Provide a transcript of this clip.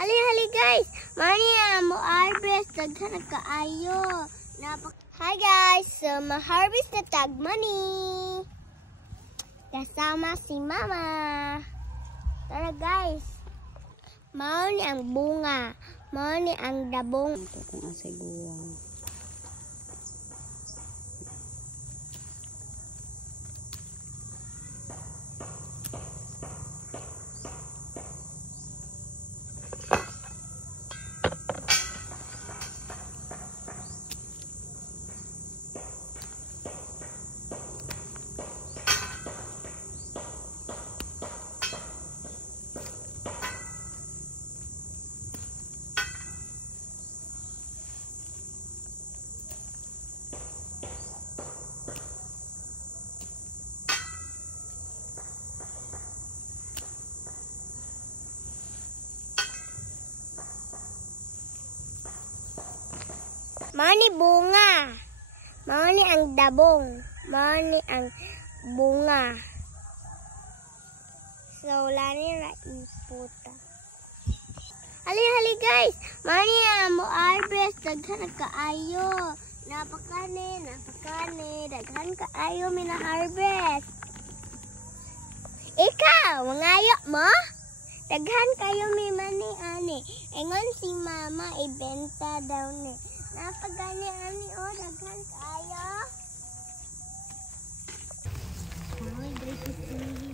Hali guys, mani mo harvest daghan kaayo. Hi guys, so ma-harvest na tag money. Kasama si Mama. Tara guys. Mao ni ang bunga, mao ni ang dabong. Ito kung asay guwang. Mao ni bunga. Mao ni ang dabong. Mao ni ang bunga. So, lani ra imputa. Hali guys. Mao ni mo harvest daghan kaayo. Napakani. Daghan kaayo mi na harvest. Ikaw, mangayo mo? Daghan kayo mi mani ani. Ingon si Mama ibenta daw ni. Napagani ani daghan kayo. Ay,